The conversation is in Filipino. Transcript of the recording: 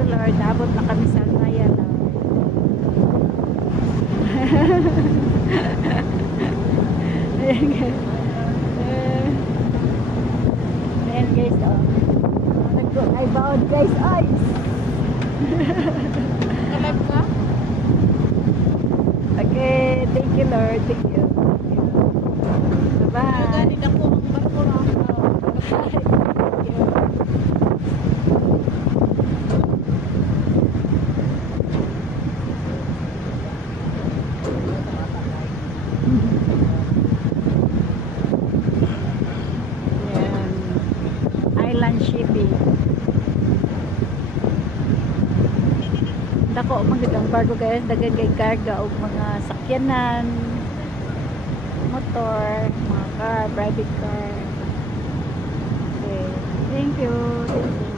you Lord. Naabot na kami sa Almaya, Lord. Ayan guys. Ayan guys, oh. Ay, bawad guys, ay! Kalab ka? Okay, thank you Lord, thank you. Bye-bye. Ganit ako ang barko na. Thank you. Ayan. Island shipping. Dako magandang barko guys, dagang kay karga og mga sakyanan, motor, mga car, private car. Okay. Thank you. Thank you.